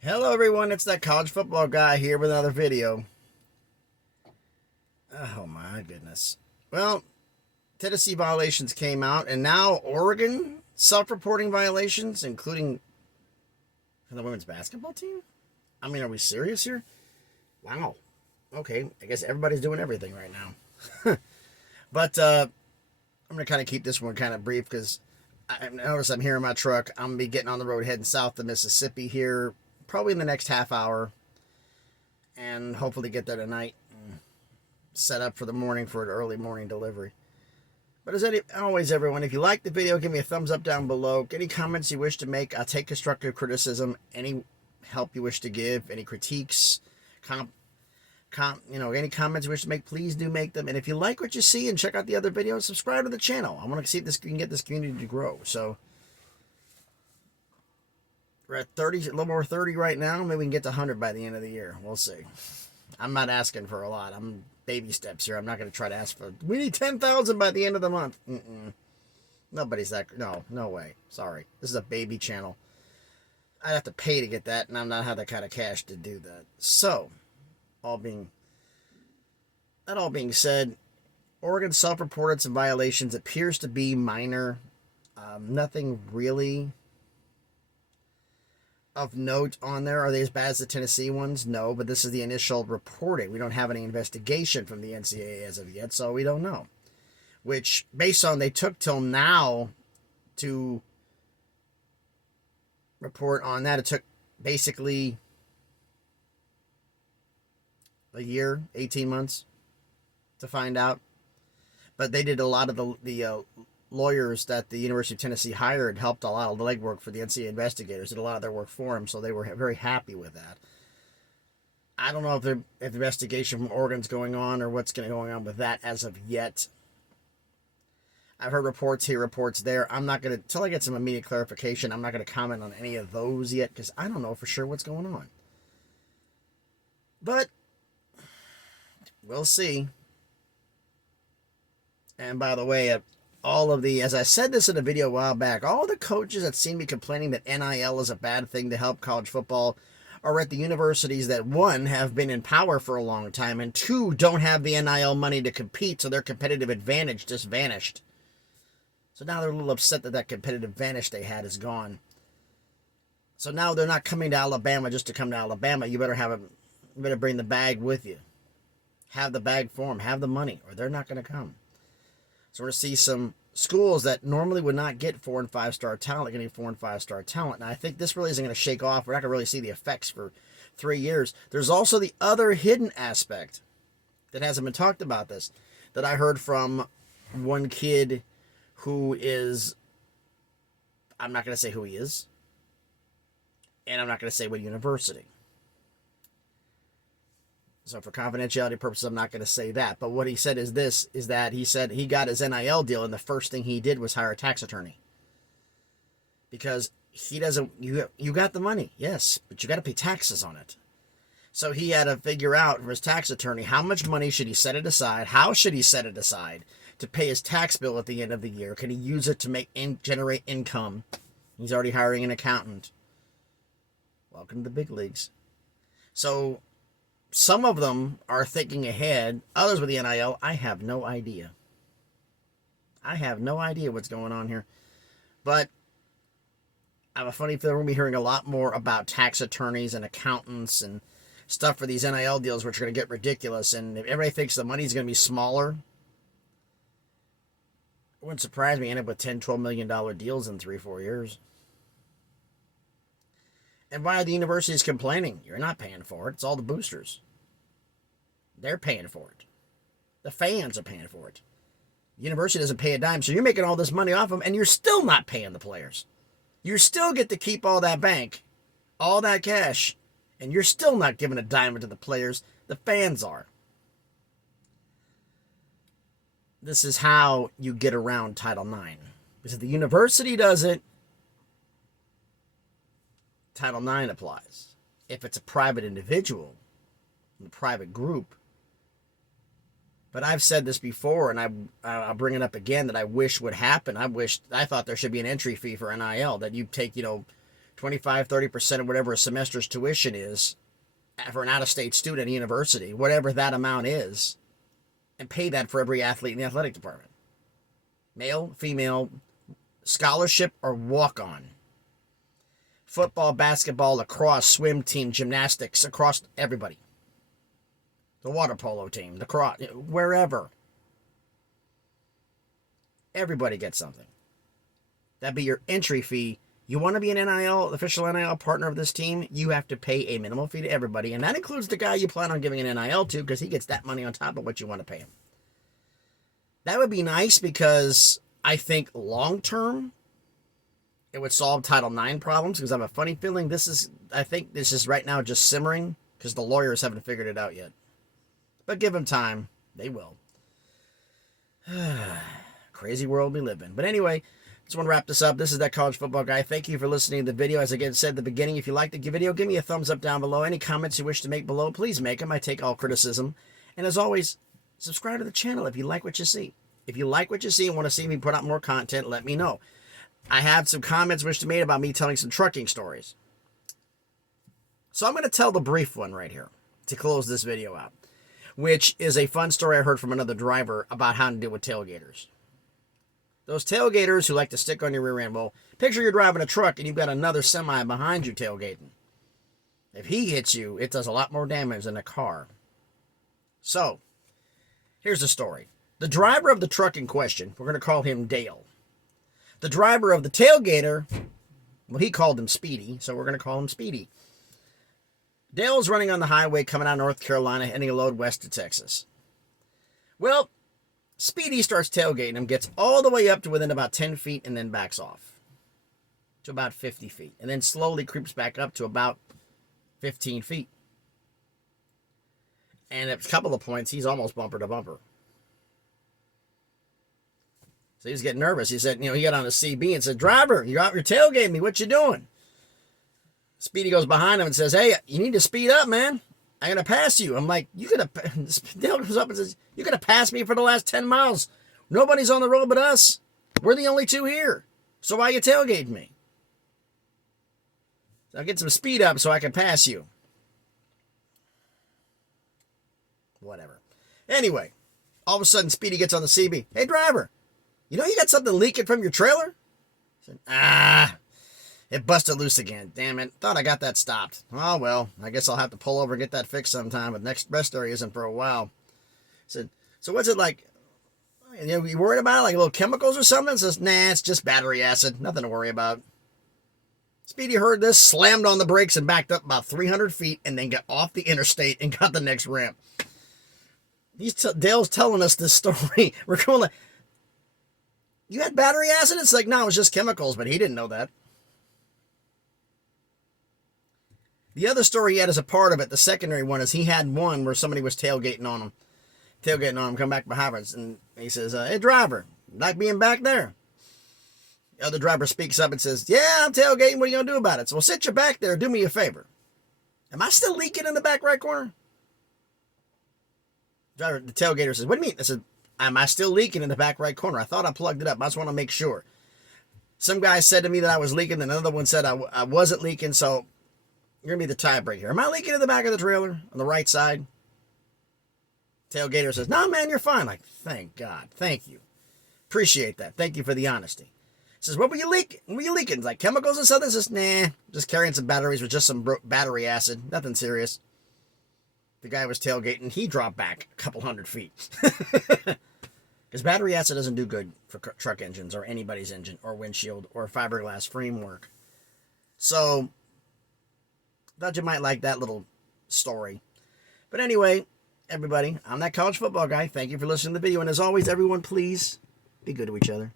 Hello everyone, it's that college football guy here with another video. Oh my goodness. Well, Tennessee violations came out, and now Oregon self-reporting violations, including for the women's basketball team? I mean, are we serious here? Wow. Okay, I guess everybody's doing everything right now. But I'm going to kind of keep this one kind of brief because I notice I'm here in my truck. I'm going to be getting on the road heading south to Mississippi here probably in the next half hour, and hopefully get there tonight and set up for the morning for an early morning delivery. But as always, everyone, if you like the video, give me a thumbs up down below. Any comments you wish to make, I'll take constructive criticism. Any help you wish to give, any critiques, any comments you wish to make, please do make them. And if you like what you see and check out the other videos, subscribe to the channel. I want to see if we can get this community to grow. So we're at 30, a little more 30 right now. Maybe we can get to 100 by the end of the year. We'll see. I'm not asking for a lot. I'm baby steps here. I'm not going to try to ask for, we need 10,000 by the end of the month. Nobody's that, no way. Sorry. This is a baby channel. I'd have to pay to get that, and I'm not have that kind of cash to do that. So, all being said, Oregon self-reported some violations. Appears to be minor. Nothing really of note on there. Are they as bad as the Tennessee ones? No, but this is the initial reporting. We don't have any investigation from the NCAA as of yet, so we don't know. Which, based on they took till now to report on that, it took basically a year, 18 months to find out. But they did a lot of the lawyers that the University of Tennessee hired, helped a lot of the legwork for the NCAA investigators, did a lot of their work for them, so they were very happy with that. I don't know if the investigation from Oregon's going on or what's going on with that as of yet. I've heard reports here, reports there. I'm not going to, until I get some immediate clarification, I'm not going to comment on any of those yet because I don't know for sure what's going on. But we'll see. And by the way, all of the, as I said this in a video a while back, all the coaches that seem to be complaining that NIL is a bad thing to help college football are at the universities that, one, have been in power for a long time, and two, don't have the NIL money to compete, so their competitive advantage just vanished. So now they're a little upset that that competitive advantage they had is gone. So now they're not coming to Alabama just to come to Alabama. You better bring the bag with you. Have the bag for them. Have the money, or they're not going to come. So we're going to see some schools that normally would not get 4- and 5-star talent getting 4- and 5-star talent. And I think this really isn't going to shake off. We're not going to really see the effects for 3 years. There's also the other hidden aspect that hasn't been talked about this, that I heard from one kid who is, I'm not going to say who he is, and I'm not going to say what university. So for confidentiality purposes, I'm not going to say that. But what he said is this, is that he said he got his NIL deal, and the first thing he did was hire a tax attorney. Because he doesn't, you got the money, yes, but you got to pay taxes on it. So he had to figure out for his tax attorney, how much money should he set it aside? How should he set it aside to pay his tax bill at the end of the year? Can he use it to generate income? He's already hiring an accountant. Welcome to the big leagues. So some of them are thinking ahead. Others with the NIL, I have no idea. I have no idea what's going on here. But I have a funny feeling we're going to be hearing a lot more about tax attorneys and accountants and stuff for these NIL deals, which are going to get ridiculous. And if everybody thinks the money's going to be smaller, it wouldn't surprise me end up with $10, $12 million deals in 3-4 years. And why are the universities complaining? You're not paying for it. It's all the boosters. They're paying for it. The fans are paying for it. The university doesn't pay a dime, so you're making all this money off them, and you're still not paying the players. You still get to keep all that bank, all that cash, and you're still not giving a dime to the players. The fans are. This is how you get around Title IX. Because if the university does it, Title IX applies. If it's a private individual, a private group. But I've said this before, and I'll bring it up again, that I wish would happen. I thought there should be an entry fee for NIL, that you take, 25, 30% of whatever a semester's tuition is for an out-of-state student at a university, whatever that amount is, and pay that for every athlete in the athletic department. Male, female, scholarship, or walk-on. Football, basketball, lacrosse, swim team, gymnastics, across everybody. The water polo team, the cross, wherever. Everybody gets something. That'd be your entry fee. You want to be an NIL, official NIL partner of this team, you have to pay a minimum fee to everybody, and that includes the guy you plan on giving an NIL to, because he gets that money on top of what you want to pay him. That would be nice, because I think long-term, it would solve Title IX problems, because I have a funny feeling I think this is right now just simmering, because the lawyers haven't figured it out yet. But give them time. They will. Crazy world we live in. But anyway, just want to wrap this up. This is That College Football Guy. Thank you for listening to the video. As I said at the beginning, if you liked the video, give me a thumbs up down below. Any comments you wish to make below, please make them. I take all criticism. And as always, subscribe to the channel if you like what you see. If you like what you see and want to see me put out more content, let me know. I have some comments wished to made about me telling some trucking stories. So I'm going to tell the brief one right here to close this video out, which is a fun story I heard from another driver about how to deal with tailgaters. Those tailgaters who like to stick on your rear end. Well, picture you're driving a truck and you've got another semi behind you tailgating. If he hits you, it does a lot more damage than a car. So, here's the story. The driver of the truck in question, we're going to call him Dale. The driver of the tailgater, well, he called him Speedy, so we're going to call him Speedy. Dale's running on the highway coming out of North Carolina, heading a load west to Texas. Well, Speedy starts tailgating him, gets all the way up to within about 10 feet, and then backs off to about 50 feet. And then slowly creeps back up to about 15 feet. And at a couple of points, he's almost bumper to bumper. So he's getting nervous. He said, he got on a CB and said, "Driver, you're tailgating me. What you doing?" Speedy goes behind him and says, "Hey, you need to speed up, man. I'm going to pass you." I'm like, Dale comes up and says, "You could have passed me for the last 10 miles. Nobody's on the road but us. We're the only two here. So why you tailgating me?" So I'll get some speed up so I can pass you. Whatever. Anyway, all of a sudden, Speedy gets on the CB. "Hey, driver, you got something leaking from your trailer?" I said, it busted loose again. Damn it. Thought I got that stopped. Oh, well, I guess I'll have to pull over and get that fixed sometime, but next rest area isn't for a while. I said, "So what's it like? You worried about it? Like little chemicals or something?" It says, "Nah, it's just battery acid. Nothing to worry about." Speedy heard this, slammed on the brakes and backed up about 300 feet and then got off the interstate and got the next ramp. Dale's telling us this story. We're going like, "You had battery acid?" It's like, "No, it was just chemicals," but he didn't know that. The other story he had as a part of it, the secondary one, is he had one where somebody was tailgating on him, come back behind us, and he says, "Hey, driver, like being back there?" The other driver speaks up and says, "Yeah, I'm tailgating. What are you going to do about it?" So, "Well, sit your back there. Do me a favor. Am I still leaking in the back right corner?" The tailgater says, "What do you mean?" I said, "Am I still leaking in the back right corner? I thought I plugged it up. I just want to make sure." Some guy said to me that I was leaking, and another one said I wasn't leaking, so you're going to be the tiebreaker. Am I leaking in the back of the trailer on the right side? Tailgater says, "No, man, you're fine." Like, thank God. Thank you. Appreciate that. Thank you for the honesty. He says, "What were you leaking? What were you leaking? Like chemicals and something?" He says, "Nah, just carrying some batteries with just some battery acid. Nothing serious." The guy was tailgating. He dropped back a couple 100 feet. Because battery acid doesn't do good for truck engines or anybody's engine or windshield or fiberglass framework. So, thought you might like that little story. But anyway, everybody, I'm That College Football Guy. Thank you for listening to the video. And as always, everyone, please be good to each other.